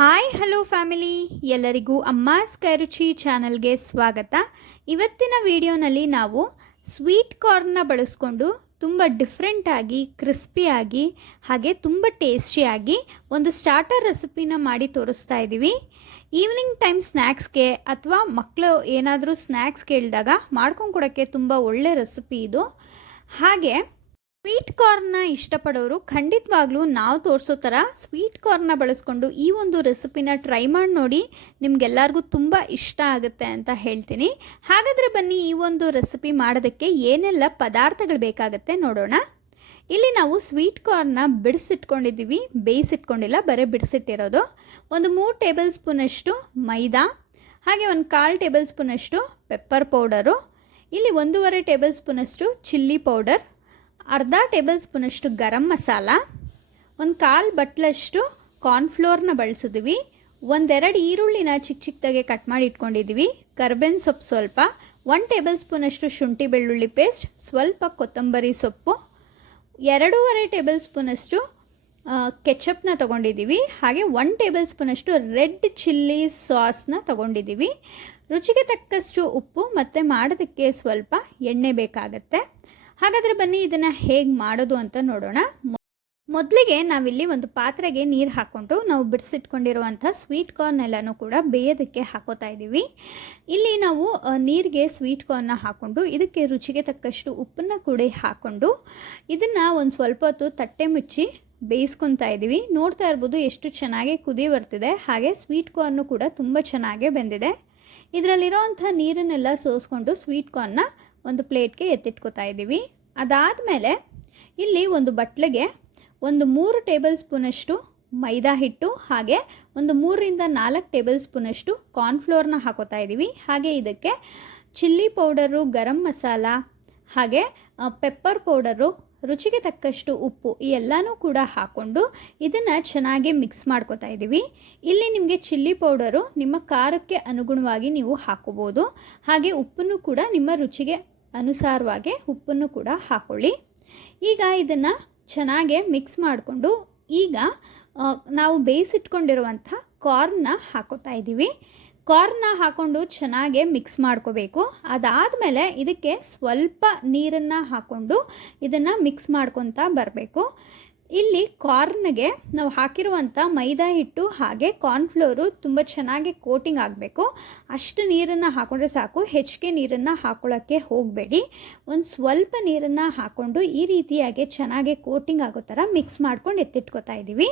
Hi hello family, ಎಲ್ಲರಿಗೂ ಅಮ್ಮಾಸ್ ಕೈರುಚಿ ಚಾನಲ್ಗೆ ಸ್ವಾಗತ. ಇವತ್ತಿನ ವಿಡಿಯೋನಲ್ಲಿ ನಾವು ಸ್ವೀಟ್ ಕಾರ್ನ್ನ ಬಳಸ್ಕೊಂಡು ತುಂಬ ಡಿಫ್ರೆಂಟಾಗಿ, ಕ್ರಿಸ್ಪಿಯಾಗಿ ಹಾಗೆ ತುಂಬ ಟೇಸ್ಟಿಯಾಗಿ ಒಂದು ಸ್ಟಾರ್ಟರ್ ರೆಸಿಪಿನ ಮಾಡಿ ತೋರಿಸ್ತಾ ಇದ್ದೀವಿ. ಈವ್ನಿಂಗ್ ಟೈಮ್ ಸ್ನ್ಯಾಕ್ಸ್ಗೆ ಅಥವಾ ಮಕ್ಕಳು ಏನಾದರೂ ಸ್ನ್ಯಾಕ್ಸ್ ಕೇಳಿದಾಗ ಮಾಡ್ಕೊಂಡು ಕೊಡೋಕ್ಕೆ ತುಂಬ ಒಳ್ಳೆ ರೆಸಿಪಿ ಇದು. ಹಾಗೆ ಸ್ವೀಟ್ ಕಾರ್ನ್ನ ಇಷ್ಟಪಡೋರು ಖಂಡಿತವಾಗ್ಲೂ ನಾವು ತೋರಿಸೋ ಥರ ಸ್ವೀಟ್ ಕಾರ್ನ್ನ ಬಳಸ್ಕೊಂಡು ಈ ಒಂದು ರೆಸಿಪಿನ ಟ್ರೈ ಮಾಡಿ ನೋಡಿ. ನಿಮಗೆಲ್ಲರಿಗೂ ತುಂಬ ಇಷ್ಟ ಆಗುತ್ತೆ ಅಂತ ಹೇಳ್ತೀನಿ. ಹಾಗಾದರೆ ಬನ್ನಿ, ಈ ಒಂದು ರೆಸಿಪಿ ಮಾಡೋದಕ್ಕೆ ಏನೆಲ್ಲ ಪದಾರ್ಥಗಳು ಬೇಕಾಗುತ್ತೆ ನೋಡೋಣ. ಇಲ್ಲಿ ನಾವು ಸ್ವೀಟ್ ಕಾರ್ನ್ನ ಬಿಡಿಸಿಟ್ಕೊಂಡಿದ್ದೀವಿ, ಬೇಯಿಸಿಟ್ಕೊಂಡಿಲ್ಲ, ಬರೀ ಬಿಡಿಸಿಟ್ಟಿರೋದು. ಒಂದು 3 ಟೇಬಲ್ ಸ್ಪೂನಷ್ಟು ಮೈದಾ, ಹಾಗೆ ಒಂದು 1/4 ಟೇಬಲ್ ಸ್ಪೂನಷ್ಟು ಪೆಪ್ಪರ್ ಪೌಡರು, ಇಲ್ಲಿ 1.5 ಟೇಬಲ್ ಸ್ಪೂನಷ್ಟು ಚಿಲ್ಲಿ ಪೌಡರ್, ಅರ್ಧ ಟೇಬಲ್ ಸ್ಪೂನಷ್ಟು ಗರಂ ಮಸಾಲ, ಒಂದು 1/4 ಬಟ್ಲಷ್ಟು ಕಾರ್ನ್ಫ್ಲೋರ್ನ ಬಳಸಿದ್ವಿ, 1-2 ಈರುಳ್ಳಿನ ಚಿಕ್ಕ ಚಿಕ್ಕದಾಗೆ ಕಟ್ ಮಾಡಿ ಇಟ್ಕೊಂಡಿದ್ದೀವಿ, ಕರ್ಬೇವಿನ ಸೊಪ್ಪು ಸ್ವಲ್ಪ, 1 ಟೇಬಲ್ ಸ್ಪೂನಷ್ಟು ಶುಂಠಿ ಬೆಳ್ಳುಳ್ಳಿ ಪೇಸ್ಟ್, ಸ್ವಲ್ಪ ಕೊತ್ತಂಬರಿ ಸೊಪ್ಪು, 2.5 ಟೇಬಲ್ ಸ್ಪೂನಷ್ಟು ಕೆಚಪ್ನ ತೊಗೊಂಡಿದ್ದೀವಿ, ಹಾಗೆ 1 ಟೇಬಲ್ ಸ್ಪೂನಷ್ಟು ರೆಡ್ ಚಿಲ್ಲಿ ಸಾಸ್ನ ತೊಗೊಂಡಿದ್ದೀವಿ, ರುಚಿಗೆ ತಕ್ಕಷ್ಟು ಉಪ್ಪು ಮತ್ತು ಮಾಡೋದಕ್ಕೆ ಸ್ವಲ್ಪ ಎಣ್ಣೆ ಬೇಕಾಗತ್ತೆ. ಹಾಗಾದರೆ ಬನ್ನಿ, ಇದನ್ನು ಹೇಗೆ ಮಾಡೋದು ಅಂತ ನೋಡೋಣ. ಮೊದಲಿಗೆ ನಾವಿಲ್ಲಿ ಒಂದು ಪಾತ್ರೆಗೆ ನೀರು ಹಾಕ್ಕೊಂಡು ನಾವು ಬಿಡಿಸಿಟ್ಕೊಂಡಿರುವಂಥ ಸ್ವೀಟ್ ಕಾರ್ನ್ ಎಲ್ಲನೂ ಕೂಡ ಬೇಯೋದಕ್ಕೆ ಹಾಕೋತಾ ಇದ್ದೀವಿ. ಇಲ್ಲಿ ನಾವು ನೀರಿಗೆ ಸ್ವೀಟ್ ಕಾರ್ನ್ನ ಹಾಕ್ಕೊಂಡು ಇದಕ್ಕೆ ರುಚಿಗೆ ತಕ್ಕಷ್ಟು ಉಪ್ಪನ್ನು ಕೂಡ ಹಾಕ್ಕೊಂಡು ಇದನ್ನು ಒಂದು ಸ್ವಲ್ಪ ಹೊತ್ತು ತಟ್ಟೆ ಮುಚ್ಚಿ ಬೇಯಿಸ್ಕೊತಾ ಇದ್ದೀವಿ. ನೋಡ್ತಾ ಇರ್ಬೋದು ಎಷ್ಟು ಚೆನ್ನಾಗಿ ಕುದಿ ಬರ್ತಿದೆ, ಹಾಗೆ ಸ್ವೀಟ್ ಕಾರ್ನು ಕೂಡ ತುಂಬ ಚೆನ್ನಾಗೇ ಬೆಂದಿದೆ. ಇದರಲ್ಲಿರೋವಂಥ ನೀರನ್ನೆಲ್ಲ ಸೋಸ್ಕೊಂಡು ಸ್ವೀಟ್ ಕಾರ್ನ್ನ ಒಂದು ಪ್ಲೇಟ್ಗೆ ಎತ್ತಿಟ್ಕೋತಾ ಇದ್ದೀವಿ. ಅದಾದಮೇಲೆ ಇಲ್ಲಿ ಒಂದು ಬಟ್ಲಿಗೆ ಒಂದು 3 ಟೇಬಲ್ ಸ್ಪೂನಷ್ಟು ಮೈದಾ ಹಿಟ್ಟು, ಹಾಗೆ ಒಂದು 3-4 ಟೇಬಲ್ ಸ್ಪೂನಷ್ಟು ಕಾರ್ನ್ಫ್ಲೋರ್ನ ಹಾಕೋತಾ ಇದ್ದೀವಿ. ಹಾಗೆ ಇದಕ್ಕೆ ಚಿಲ್ಲಿ ಪೌಡರು, ಗರಂ ಮಸಾಲ, ಹಾಗೆ ಪೆಪ್ಪರ್ ಪೌಡರು, ರುಚಿಗೆ ತಕ್ಕಷ್ಟು ಉಪ್ಪು, ಈ ಎಲ್ಲನೂ ಕೂಡ ಹಾಕ್ಕೊಂಡು ಇದನ್ನು ಚೆನ್ನಾಗಿ ಮಿಕ್ಸ್ ಮಾಡ್ಕೋತಾ ಇದ್ದೀವಿ. ಇಲ್ಲಿ ನಿಮಗೆ ಚಿಲ್ಲಿ ಪೌಡರು ನಿಮ್ಮ ಖಾರಕ್ಕೆ ಅನುಗುಣವಾಗಿ ನೀವು ಹಾಕೋಬೋದು, ಹಾಗೆ ಉಪ್ಪನ್ನು ಕೂಡ ನಿಮ್ಮ ರುಚಿಗೆ ಅನುಸಾರವಾಗಿ ಉಪ್ಪನ್ನು ಕೂಡ ಹಾಕೊಳ್ಳಿ. ಈಗ ಇದನ್ನು ಚೆನ್ನಾಗೆ ಮಿಕ್ಸ್ ಮಾಡಿಕೊಂಡು ಈಗ ನಾವು ಬೇಯಿಸಿಟ್ಕೊಂಡಿರುವಂಥ ಕಾರ್ನ್ನ ಹಾಕೋತಾ ಇದ್ದೀವಿ. ಕಾರ್ನ್ನ ಹಾಕ್ಕೊಂಡು ಚೆನ್ನಾಗೆ ಮಿಕ್ಸ್ ಮಾಡ್ಕೋಬೇಕು. ಅದಾದಮೇಲೆ ಇದಕ್ಕೆ ಸ್ವಲ್ಪ ನೀರನ್ನು ಹಾಕ್ಕೊಂಡು ಇದನ್ನು ಮಿಕ್ಸ್ ಮಾಡ್ಕೊತಾ ಬರಬೇಕು. ಇಲ್ಲಿ ಕಾರ್ನ್ಗೆ ನಾವು ಹಾಕಿರುವಂಥ ಮೈದಾ ಹಿಟ್ಟು ಹಾಗೆ ಕಾರ್ನ್ಫ್ಲೋರು ತುಂಬ ಚೆನ್ನಾಗಿ ಕೋಟಿಂಗ್ ಆಗಬೇಕು. ಅಷ್ಟು ನೀರನ್ನು ಹಾಕ್ಕೊಂಡ್ರೆ ಸಾಕು, ಹೆಚ್ಚಿಗೆ ನೀರನ್ನು ಹಾಕ್ಕೊಳ್ಳೋಕ್ಕೆ ಹೋಗಬೇಡಿ. ಒಂದು ಸ್ವಲ್ಪ ನೀರನ್ನು ಹಾಕ್ಕೊಂಡು ಈ ರೀತಿಯಾಗಿ ಚೆನ್ನಾಗಿ ಕೋಟಿಂಗ್ ಆಗೋ ಥರ ಮಿಕ್ಸ್ ಮಾಡ್ಕೊಂಡು ಎತ್ತಿಟ್ಕೋತಾ ಇದ್ದೀವಿ.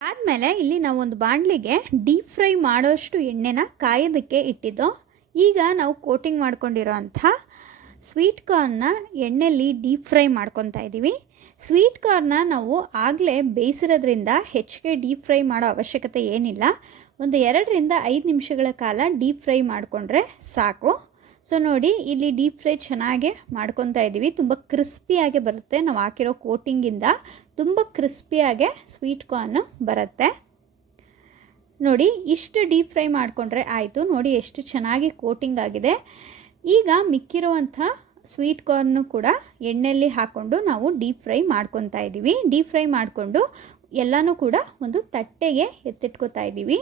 ಆದಮೇಲೆ ಇಲ್ಲಿ ನಾವು ಒಂದು ಬಾಣಲಿಗೆ ಡೀಪ್ ಫ್ರೈ ಮಾಡೋಷ್ಟು ಎಣ್ಣೆನ ಕಾಯೋದಕ್ಕೆ ಇಟ್ಟಿದ್ದು. ಈಗ ನಾವು ಕೋಟಿಂಗ್ ಮಾಡ್ಕೊಂಡಿರೋಂಥ ಸ್ವೀಟ್ ಕಾರ್ನ್ನ ಎಣ್ಣೆಯಲ್ಲಿ ಡೀಪ್ ಫ್ರೈ ಮಾಡ್ಕೊತಾ ಇದ್ದೀವಿ. ಸ್ವೀಟ್ ಕಾರ್ನ್ನ ನಾವು ಆಗಲೇ ಬೇಯಿಸಿರೋದ್ರಿಂದ ಹೆಚ್ಚಿಗೆ ಡೀಪ್ ಫ್ರೈ ಮಾಡೋ ಅವಶ್ಯಕತೆ ಏನಿಲ್ಲ. ಒಂದು 2-5 ನಿಮಿಷಗಳ ಕಾಲ ಡೀಪ್ ಫ್ರೈ ಮಾಡಿಕೊಂಡ್ರೆ ಸಾಕು. ಸೊ ನೋಡಿ, ಇಲ್ಲಿ ಡೀಪ್ ಫ್ರೈ ಚೆನ್ನಾಗೆ ಮಾಡ್ಕೊತಾ ಇದ್ದೀವಿ. ತುಂಬ ಕ್ರಿಸ್ಪಿಯಾಗಿ ಬರುತ್ತೆ, ನಾವು ಹಾಕಿರೋ ಕೋಟಿಂಗಿಂದ ತುಂಬ ಕ್ರಿಸ್ಪಿಯಾಗೆ ಸ್ವೀಟ್ ಕಾರ್ನ್ ಬರುತ್ತೆ. ನೋಡಿ, ಇಷ್ಟು ಡೀಪ್ ಫ್ರೈ ಮಾಡಿಕೊಂಡ್ರೆ ಆಯಿತು. ನೋಡಿ ಎಷ್ಟು ಚೆನ್ನಾಗಿ ಕೋಟಿಂಗ್ ಆಗಿದೆ. ಈಗ ಮಿಕ್ಕಿರುವಂಥ ಸ್ವೀಟ್ ಕಾರ್ನು ಕೂಡ ಎಣ್ಣೆಯಲ್ಲಿ ಹಾಕ್ಕೊಂಡು ನಾವು ಡೀಪ್ ಫ್ರೈ ಮಾಡ್ಕೊತಾ ಇದ್ದೀವಿ. ಡೀಪ್ ಫ್ರೈ ಮಾಡಿಕೊಂಡು ಎಲ್ಲನೂ ಕೂಡ ಒಂದು ತಟ್ಟೆಗೆ ಎತ್ತಿಟ್ಕೋತಾ ಇದ್ದೀವಿ.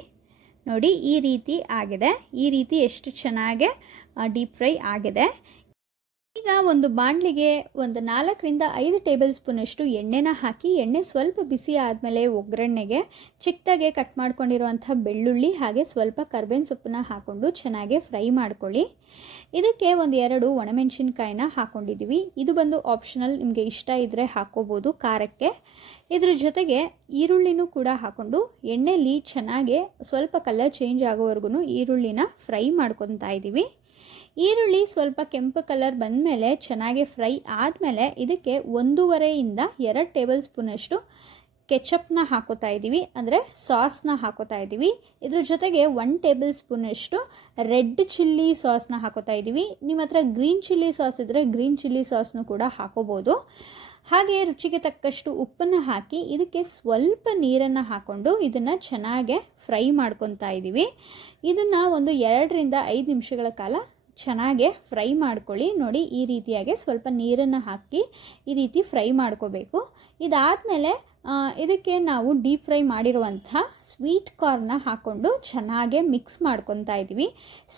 ನೋಡಿ, ಈ ರೀತಿ ಆಗಿದೆ. ಈ ರೀತಿ ಎಷ್ಟು ಚೆನ್ನಾಗೆ ಡೀಪ್ ಫ್ರೈ ಆಗಿದೆ. ಈಗ ಒಂದು ಬಾಣಲಿಗೆ ಒಂದು 4-5 ಟೇಬಲ್ ಸ್ಪೂನಷ್ಟು ಎಣ್ಣೆನ ಹಾಕಿ, ಎಣ್ಣೆ ಸ್ವಲ್ಪ ಬಿಸಿ ಆದಮೇಲೆ ಒಗ್ಗರಣೆಗೆ ಚಿಕ್ಕದಾಗೆ ಕಟ್ ಮಾಡ್ಕೊಂಡಿರುವಂಥ ಬೆಳ್ಳುಳ್ಳಿ ಹಾಗೆ ಸ್ವಲ್ಪ ಕರ್ಬೇವಿನ ಸೊಪ್ಪನ್ನ ಹಾಕ್ಕೊಂಡು ಚೆನ್ನಾಗಿ ಫ್ರೈ ಮಾಡ್ಕೊಳ್ಳಿ. ಇದಕ್ಕೆ 1-2 ಒಣಮೆಣಸಿನ್ಕಾಯಿನ ಹಾಕ್ಕೊಂಡಿದ್ದೀವಿ. ಇದು ಬಂದು ಆಪ್ಷನಲ್, ನಿಮಗೆ ಇಷ್ಟ ಇದ್ದರೆ ಹಾಕ್ಕೋಬೋದು ಖಾರಕ್ಕೆ. ಇದ್ರ ಜೊತೆಗೆ ಈರುಳ್ಳಿನೂ ಕೂಡ ಹಾಕ್ಕೊಂಡು ಎಣ್ಣೆಯಲ್ಲಿ ಚೆನ್ನಾಗಿ ಸ್ವಲ್ಪ ಕಲರ್ ಚೇಂಜ್ ಆಗೋವರೆಗೂ ಈರುಳ್ಳಿನ ಫ್ರೈ ಮಾಡ್ಕೊತಾ ಇದ್ದೀವಿ. ಈರುಳ್ಳಿ ಸ್ವಲ್ಪ ಕೆಂಪು ಕಲರ್ ಬಂದಮೇಲೆ ಚೆನ್ನಾಗಿ ಫ್ರೈ ಆದಮೇಲೆ ಇದಕ್ಕೆ 1.5-2 ಟೇಬಲ್ ಸ್ಪೂನಷ್ಟು ಕೆಚಪ್ನ ಹಾಕೋತಾ ಇದ್ದೀವಿ, ಅಂದರೆ ಸಾಸ್ನ ಹಾಕೋತಾ ಇದ್ದೀವಿ. ಇದ್ರ ಜೊತೆಗೆ 1 ಟೇಬಲ್ ಸ್ಪೂನಷ್ಟು ರೆಡ್ ಚಿಲ್ಲಿ ಸಾಸ್ನ ಹಾಕೋತಾ ಇದ್ದೀವಿ. ನಿಮ್ಮ ಹತ್ರ ಗ್ರೀನ್ ಚಿಲ್ಲಿ ಸಾಸ್ ಇದ್ದರೆ ಗ್ರೀನ್ ಚಿಲ್ಲಿ ಸಾಸ್ನು ಕೂಡ ಹಾಕೋಬೋದು. ಹಾಗೆ ರುಚಿಗೆ ತಕ್ಕಷ್ಟು ಉಪ್ಪನ್ನು ಹಾಕಿ ಇದಕ್ಕೆ ಸ್ವಲ್ಪ ನೀರನ್ನು ಹಾಕ್ಕೊಂಡು ಇದನ್ನು ಚೆನ್ನಾಗೆ ಫ್ರೈ ಮಾಡ್ಕೊತಾ ಇದ್ದೀವಿ. ಇದನ್ನು ಒಂದು 2-5 ನಿಮಿಷಗಳ ಕಾಲ ಚೆನ್ನಾಗೆ ಫ್ರೈ ಮಾಡ್ಕೊಳ್ಳಿ. ನೋಡಿ ಈ ರೀತಿಯಾಗಿ ಸ್ವಲ್ಪ ನೀರನ್ನು ಹಾಕಿ ಈ ರೀತಿ ಫ್ರೈ ಮಾಡ್ಕೋಬೇಕು. ಇದಾದಮೇಲೆ ಇದಕ್ಕೆ ನಾವು ಡೀಪ್ ಫ್ರೈ ಮಾಡಿರುವಂಥ ಸ್ವೀಟ್ ಕಾರ್ನ ಹಾಕ್ಕೊಂಡು ಚೆನ್ನಾಗೆ ಮಿಕ್ಸ್ ಮಾಡ್ಕೊತಾ ಇದ್ದೀವಿ.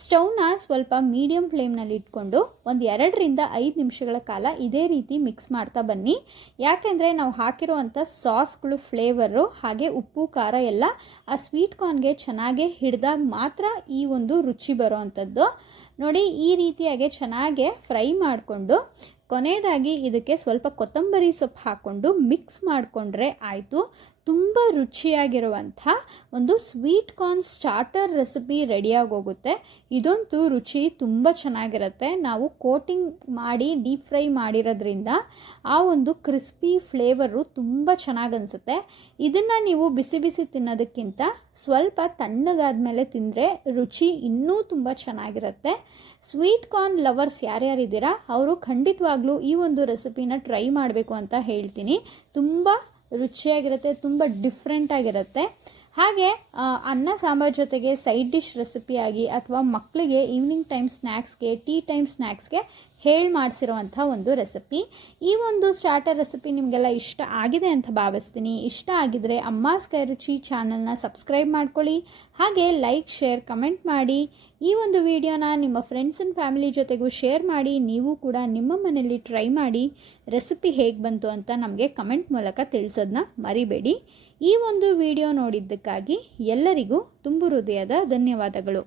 ಸ್ಟವ್ನ ಸ್ವಲ್ಪ ಮೀಡಿಯಮ್ ಫ್ಲೇಮ್ನಲ್ಲಿ ಇಟ್ಕೊಂಡು ಒಂದು 2ರಿಂದ 5 ನಿಮಿಷಗಳ ಕಾಲ ಇದೇ ರೀತಿ ಮಿಕ್ಸ್ ಮಾಡ್ತಾ ಬನ್ನಿ. ಯಾಕೆಂದರೆ ನಾವು ಹಾಕಿರುವಂಥ ಸಾಸ್ಗಳು ಫ್ಲೇವರು ಹಾಗೆ ಉಪ್ಪು ಖಾರ ಎಲ್ಲ ಆ ಸ್ವೀಟ್ ಕಾರ್ನ್ಗೆ ಚೆನ್ನಾಗಿ ಹಿಡಿದಾಗ ಮಾತ್ರ ಈ ಒಂದು ರುಚಿ ಬರೋ ಅಂಥದ್ದು. ನೋಡಿ ಈ ರೀತಿಯಾಗಿ ಚೆನ್ನಾಗೆ ಫ್ರೈ ಮಾಡಿಕೊಂಡು ಕೊನೆಯದಾಗಿ ಇದಕ್ಕೆ ಸ್ವಲ್ಪ ಕೊತ್ತಂಬರಿ ಸೊಪ್ಪು ಹಾಕ್ಕೊಂಡು ಮಿಕ್ಸ್ ಮಾಡಿಕೊಂಡ್ರೆ ಆಯಿತು. ತುಂಬ ರುಚಿಯಾಗಿರುವಂಥ ಒಂದು ಸ್ವೀಟ್ ಕಾರ್ನ್ ಸ್ಟಾರ್ಟರ್ ರೆಸಿಪಿ ರೆಡಿಯಾಗಿ ಹೋಗುತ್ತೆ. ಇದಂತೂ ರುಚಿ ತುಂಬ ಚೆನ್ನಾಗಿರುತ್ತೆ. ನಾವು ಕೋಟಿಂಗ್ ಮಾಡಿ ಡೀಪ್ ಫ್ರೈ ಮಾಡಿರೋದ್ರಿಂದ ಆ ಒಂದು ಕ್ರಿಸ್ಪಿ ಫ್ಲೇವರು ತುಂಬ ಚೆನ್ನಾಗಿ ಅನಿಸುತ್ತೆ. ಇದನ್ನು ನೀವು ಬಿಸಿ ಬಿಸಿ ತಿನ್ನೋದಕ್ಕಿಂತ ಸ್ವಲ್ಪ ತಣ್ಣಗಾದ ಮೇಲೆ ತಿಂದರೆ ರುಚಿ ಇನ್ನೂ ತುಂಬ ಚೆನ್ನಾಗಿರುತ್ತೆ. ಸ್ವೀಟ್ ಕಾರ್ನ್ ಲವರ್ಸ್ ಯಾರ್ಯಾರಿದ್ದೀರಾ ಅವರು ಖಂಡಿತವಾಗ್ಲೂ ಈ ಒಂದು ರೆಸಿಪಿನ ಟ್ರೈ ಮಾಡಬೇಕು ಅಂತ ಹೇಳ್ತೀನಿ. ತುಂಬ ರುಚಿಯಾಗಿರುತ್ತೆ, ತುಂಬ ಡಿಫ್ರೆಂಟಾಗಿರುತ್ತೆ. ಹಾಗೆ ಅನ್ನ ಸಾಂಬಾರು ಜೊತೆಗೆ ಸೈಡ್ ಡಿಶ್ ರೆಸಿಪಿಯಾಗಿ ಅಥವಾ ಮಕ್ಕಳಿಗೆ ಈವ್ನಿಂಗ್ ಟೈಮ್ ಸ್ನ್ಯಾಕ್ಸ್ಗೆ, ಟೀ ಟೈಮ್ ಸ್ನ್ಯಾಕ್ಸ್ಗೆ ಮಾಡಿಸಿರುವಂಥ ಒಂದು ರೆಸಿಪಿ. ಈ ಒಂದು ಸ್ಟಾರ್ಟರ್ ರೆಸಿಪಿ ನಿಮಗೆಲ್ಲ ಇಷ್ಟ ಆಗಿದೆ ಅಂತ ಭಾವಿಸ್ತೀನಿ. ಇಷ್ಟ ಆಗಿದರೆ ಅಮ್ಮಾಸ್ ಕೈ ರುಚಿ ಚಾನಲ್ನ ಸಬ್ಸ್ಕ್ರೈಬ್ ಮಾಡ್ಕೊಳ್ಳಿ. ಹಾಗೆ ಲೈಕ್, ಶೇರ್, ಕಮೆಂಟ್ ಮಾಡಿ. ಈ ಒಂದು ವಿಡಿಯೋನ ನಿಮ್ಮ ಫ್ರೆಂಡ್ಸ್ ಆ್ಯಂಡ್ ಫ್ಯಾಮಿಲಿ ಜೊತೆಗೂ ಶೇರ್ ಮಾಡಿ. ನೀವು ಕೂಡ ನಿಮ್ಮ ಮನೆಯಲ್ಲಿ ಟ್ರೈ ಮಾಡಿ ರೆಸಿಪಿ ಹೇಗೆ ಬಂತು ಅಂತ ನಮಗೆ ಕಮೆಂಟ್ ಮೂಲಕ ತಿಳಿಸೋದನ್ನ ಮರಿಬೇಡಿ. ಈ ಒಂದು ವಿಡಿಯೋ ನೋಡಿದ್ದಕ್ಕಾಗಿ ಎಲ್ಲರಿಗೂ ತುಂಬು ಹೃದಯದ ಧನ್ಯವಾದಗಳು.